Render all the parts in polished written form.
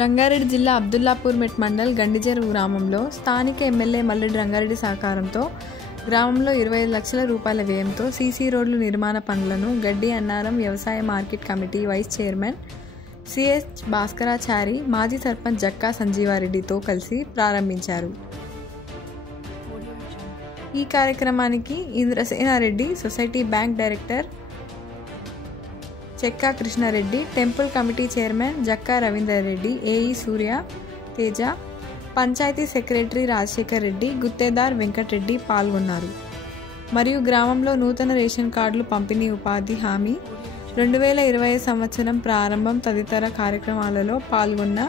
రంగారెడ్డి జిల్లా అబ్దుల్లాపూర్ మెట్ మండల్ గండిచెరువు గ్రామంలో స్థానిక ఎమ్మెల్యే మల్లెడ్డి రంగారెడ్డి సహకారంతో గ్రామంలో 25 లక్షల రూపాయల వ్యయంతో సీసీ రోడ్లు నిర్మాణ పనులను గడ్డి అన్నారం వ్యవసాయ market committee vice chairman CH Bhaskarachari మాజీ సర్పంచ్ జక్కా సంజీవారెడ్డితో కలిసి ప్రారంభించారు. ఈ కార్యక్రమానికి Indrasena Reddy, society bank director చెక్కా Krishna Reddy, temple committee chairman Jakka Ravinder Reddy, AE సూర్య తేజ, పంచాయతీ సెక్రటరీ రాజశేఖర్ రెడ్డి, గుత్తేదార్ వెంకటరెడ్డి పాల్గొన్నారు. మరియు గ్రామంలో నూతన రేషన్ కార్డులు పంపిణీ, ఉపాధి హామీ 2020 సంవత్సరం ప్రారంభం తదితర కార్యక్రమాలలో పాల్గొన్న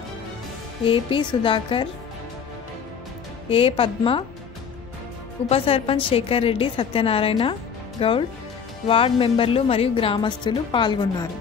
ఏపీ సుధాకర్, ఏ పద్మ, ఉప సర్పంచ్ శేఖర్ రెడ్డి, సత్యనారాయణ గౌడ్, వార్డ్ మెంబర్లు మరియు గ్రామస్తులు పాల్గొన్నారు.